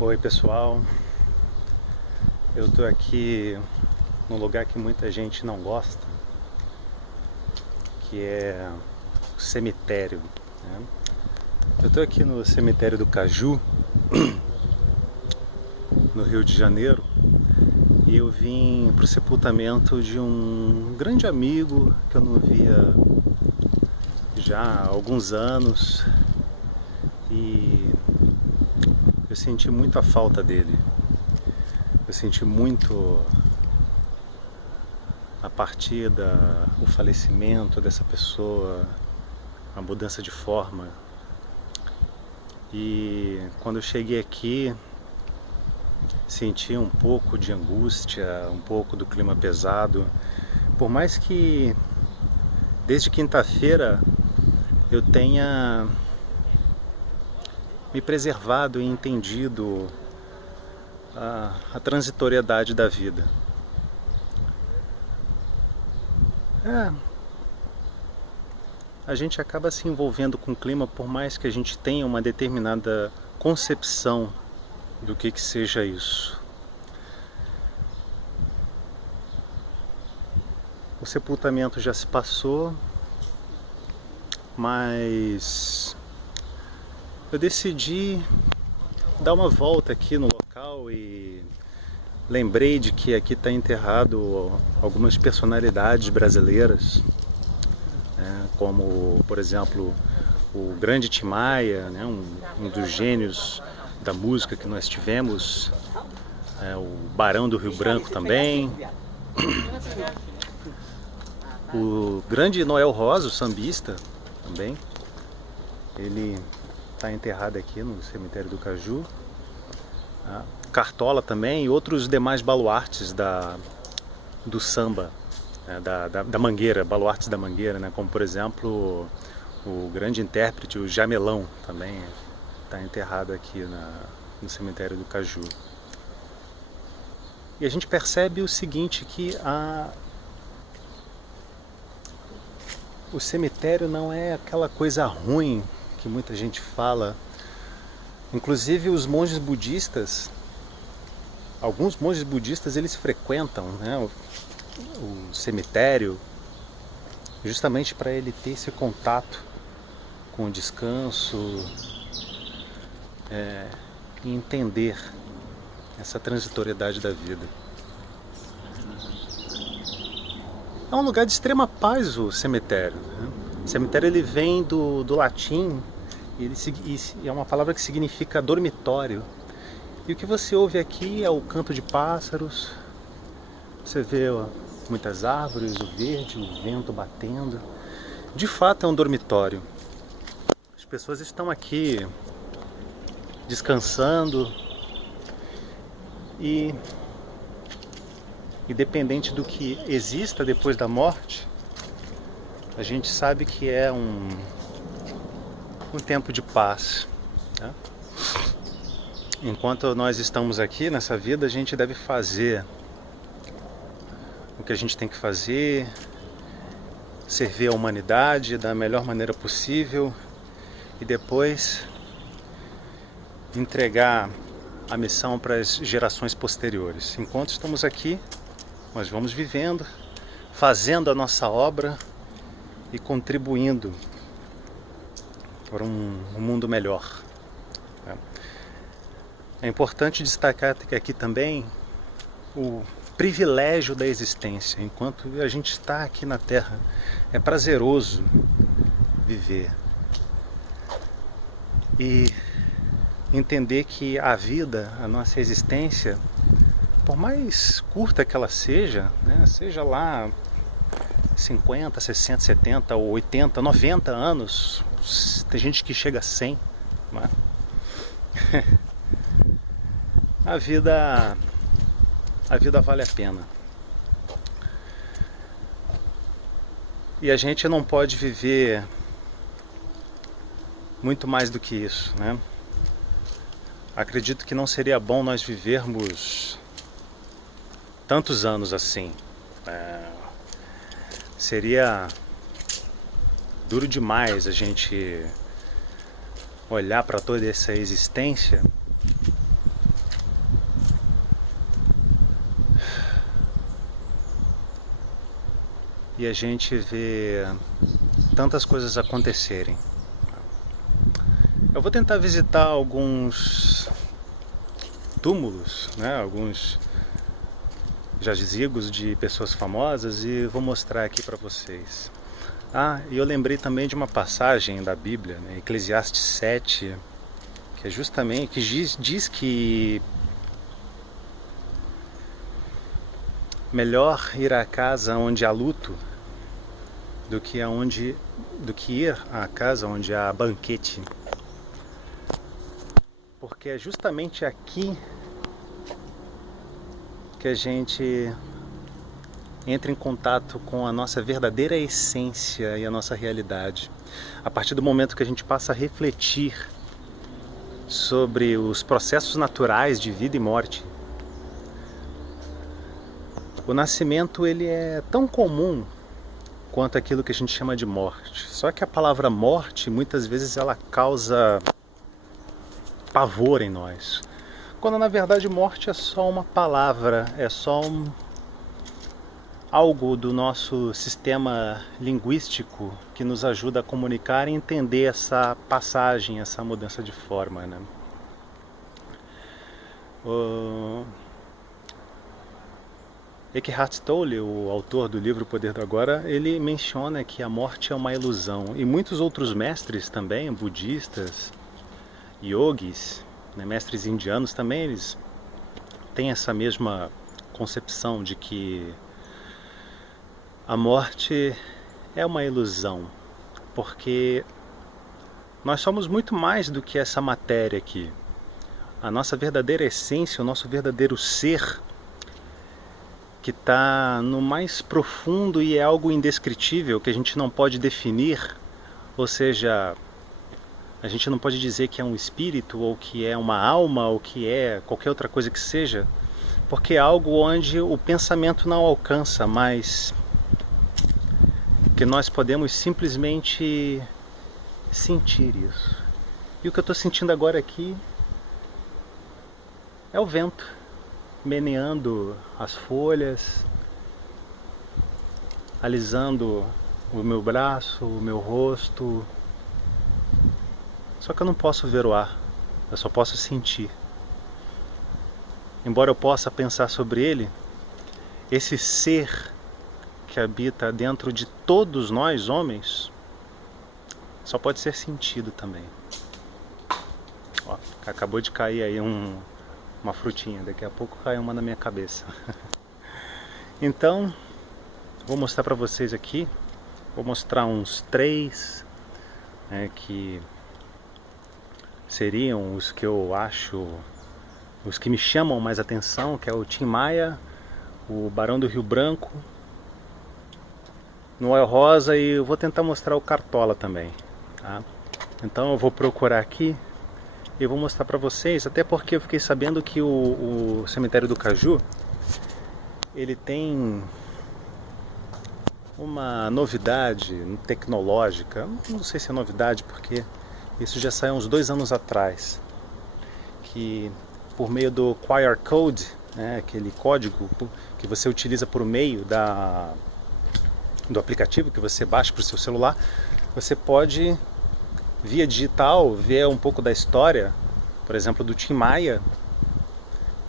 Oi pessoal, eu tô aqui num lugar que muita gente não gosta, que é o cemitério, né? Eu tô aqui no cemitério do Caju, no Rio de Janeiro, e eu vim pro sepultamento de um grande amigo que eu não via já há alguns anos, e eu senti muito a falta dele. Eu senti muito a partida, o falecimento dessa pessoa, a mudança de forma. E quando eu cheguei aqui, senti um pouco de angústia, um pouco do clima pesado. Por mais que desde quinta-feira eu tenha me preservado e entendido a transitoriedade da vida. A gente acaba se envolvendo com o clima por mais que a gente tenha uma determinada concepção do que seja isso. O sepultamento já se passou, mas eu decidi dar uma volta aqui no local e lembrei de que aqui está enterrado algumas personalidades brasileiras, né, como, por exemplo, o grande Tim Maia, né, um dos gênios da música que nós tivemos, o Barão do Rio Branco também, o grande Noel Rosa, o sambista também, ele está enterrado aqui no cemitério do Caju. Cartola também e outros demais baluartes do samba, né, da Mangueira, baluartes da Mangueira, né, como por exemplo o grande intérprete, o Jamelão, também está enterrado aqui no cemitério do Caju. E a gente percebe o seguinte, que o cemitério não é aquela coisa ruim que muita gente fala. Inclusive os monges budistas, alguns monges budistas, eles frequentam, né, o cemitério justamente para ele ter esse contato com o descanso, e entender essa transitoriedade da vida. É um lugar de extrema paz o cemitério, né? O cemitério ele vem do latim, e é uma palavra que significa dormitório. E o que você ouve aqui é o canto de pássaros, você vê muitas árvores, o verde, o vento batendo. De fato é um dormitório. As pessoas estão aqui descansando e independente do que exista depois da morte, a gente sabe que é um tempo de paz, né? Enquanto nós estamos aqui nessa vida, a gente deve fazer o que a gente tem que fazer, servir a humanidade da melhor maneira possível e depois entregar a missão para as gerações posteriores. Enquanto estamos aqui, nós vamos vivendo, fazendo a nossa obra e contribuindo para um mundo melhor. É importante destacar aqui também o privilégio da existência. Enquanto a gente está aqui na Terra, é prazeroso viver. E entender que a vida, a nossa existência, por mais curta que ela seja, né, seja lá 50, 60, 70, 80, 90 anos, tem gente que chega a 100, né? A vida vale a pena. E a gente não pode viver muito mais do que isso, né? Acredito que não seria bom nós vivermos tantos anos assim. Seria duro demais a gente olhar para toda essa existência e a gente vê tantas coisas acontecerem. Eu vou tentar visitar alguns túmulos, né, alguns jazigos de pessoas famosas e vou mostrar aqui para vocês. E eu lembrei também de uma passagem da Bíblia, né, Eclesiastes 7, que é justamente que diz que melhor ir à casa onde há luto do que ir à casa onde há banquete. Porque é justamente aqui que a gente entra em contato com a nossa verdadeira essência e a nossa realidade. A partir do momento que a gente passa a refletir sobre os processos naturais de vida e morte. O nascimento ele é tão comum quanto aquilo que a gente chama de morte. Só que a palavra morte muitas vezes ela causa pavor em nós. Quando na verdade morte é só uma palavra, é só algo do nosso sistema linguístico que nos ajuda a comunicar e entender essa passagem, essa mudança de forma, né? Eckhart Tolle, o autor do livro O Poder do Agora, ele menciona que a morte é uma ilusão. E muitos outros mestres também, budistas, yogis, né, mestres indianos também, eles têm essa mesma concepção de que a morte é uma ilusão, porque nós somos muito mais do que essa matéria aqui. A nossa verdadeira essência, o nosso verdadeiro ser, que está no mais profundo e é algo indescritível, que a gente não pode definir, ou seja, a gente não pode dizer que é um espírito, ou que é uma alma, ou que é qualquer outra coisa que seja, porque é algo onde o pensamento não alcança, mas que nós podemos simplesmente sentir isso. E o que eu estou sentindo agora aqui é o vento meneando as folhas, alisando o meu braço, o meu rosto. Só que eu não posso ver o ar, eu só posso sentir. Embora eu possa pensar sobre ele, esse ser que habita dentro de todos nós, homens, só pode ser sentido também. Ó, acabou de cair aí uma frutinha, daqui a pouco cai uma na minha cabeça. Então, vou mostrar para vocês aqui, vou mostrar uns 3, né, que seriam os que eu acho, os que me chamam mais atenção, que é o Tim Maia, o Barão do Rio Branco, Noel Rosa, e eu vou tentar mostrar o Cartola também, tá? Então eu vou procurar aqui e vou mostrar para vocês, até porque eu fiquei sabendo que o cemitério do Caju, ele tem uma novidade tecnológica, não sei se é novidade porque isso já saiu uns 2 anos atrás, que por meio do QR Code, né, aquele código que você utiliza por meio do aplicativo que você baixa para o seu celular, você pode via digital ver um pouco da história, por exemplo, do Tim Maia,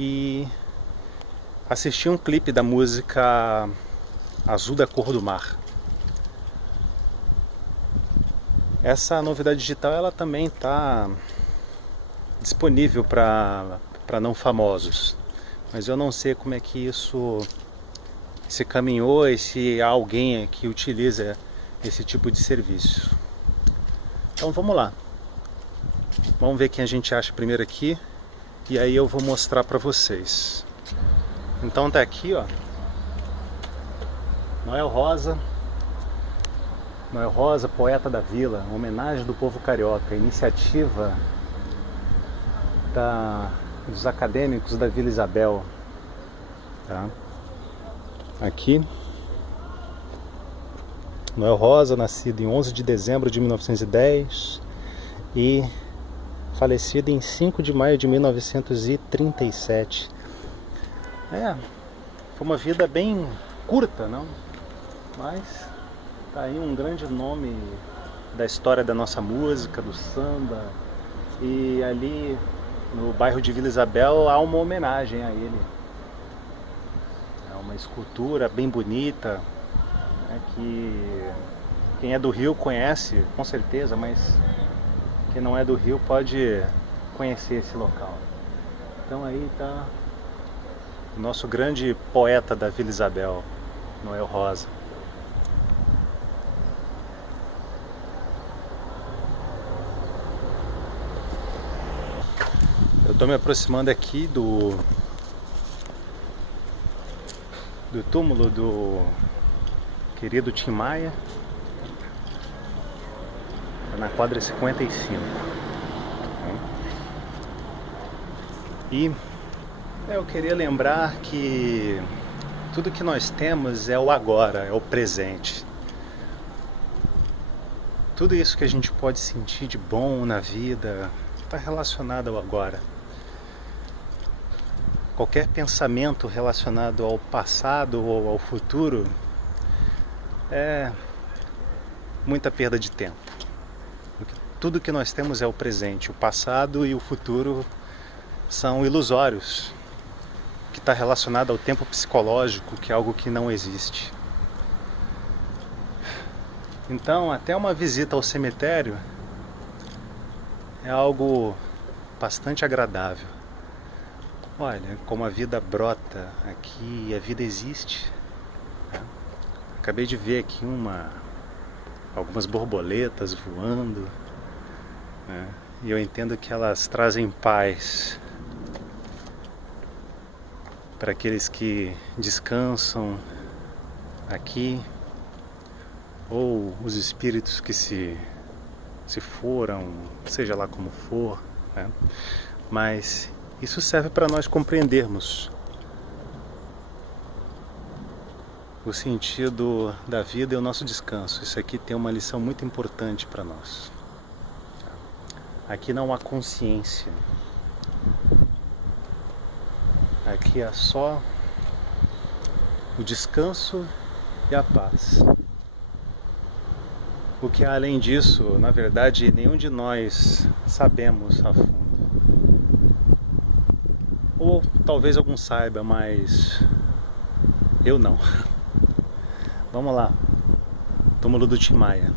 e assistir um clipe da música Azul da Cor do Mar. Essa novidade digital ela também está disponível para não famosos, mas eu não sei como é que isso se caminhou e se há alguém que utiliza esse tipo de serviço. Então vamos lá, vamos ver quem a gente acha primeiro aqui e aí eu vou mostrar para vocês. Então tá aqui, ó, Noel Rosa, poeta da vila, uma homenagem do povo carioca, iniciativa dos acadêmicos da Vila Isabel, tá? Aqui, Noel Rosa, nascido em 11 de dezembro de 1910 e falecido em 5 de maio de 1937. Foi uma vida bem curta, não? Mas tá aí um grande nome da história da nossa música, do samba. E ali no bairro de Vila Isabel há uma homenagem a ele. É uma escultura bem bonita, né, que quem é do Rio conhece, com certeza, mas quem não é do Rio pode conhecer esse local. Então aí está o nosso grande poeta da Vila Isabel, Noel Rosa. Eu estou me aproximando aqui do túmulo do querido Tim Maia, na quadra 55. E eu queria lembrar que tudo que nós temos é o agora, é o presente. Tudo isso que a gente pode sentir de bom na vida está relacionado ao agora. Qualquer pensamento relacionado ao passado ou ao futuro é muita perda de tempo. Tudo que nós temos é o presente. O passado e o futuro são ilusórios, que está relacionado ao tempo psicológico, que é algo que não existe. Então, até uma visita ao cemitério é algo bastante agradável. Olha, como a vida brota aqui, a vida existe. Acabei de ver aqui algumas borboletas voando, né? E eu entendo que elas trazem paz para aqueles que descansam aqui, ou os espíritos que se foram, seja lá como for, né? Mas isso serve para nós compreendermos o sentido da vida e o nosso descanso. Isso aqui tem uma lição muito importante para nós. Aqui não há consciência. Aqui é só o descanso e a paz. O que há além disso, na verdade, nenhum de nós sabemos a fundo. Ou talvez algum saiba, mas eu não. Vamos lá. Túmulo do Tim Maia.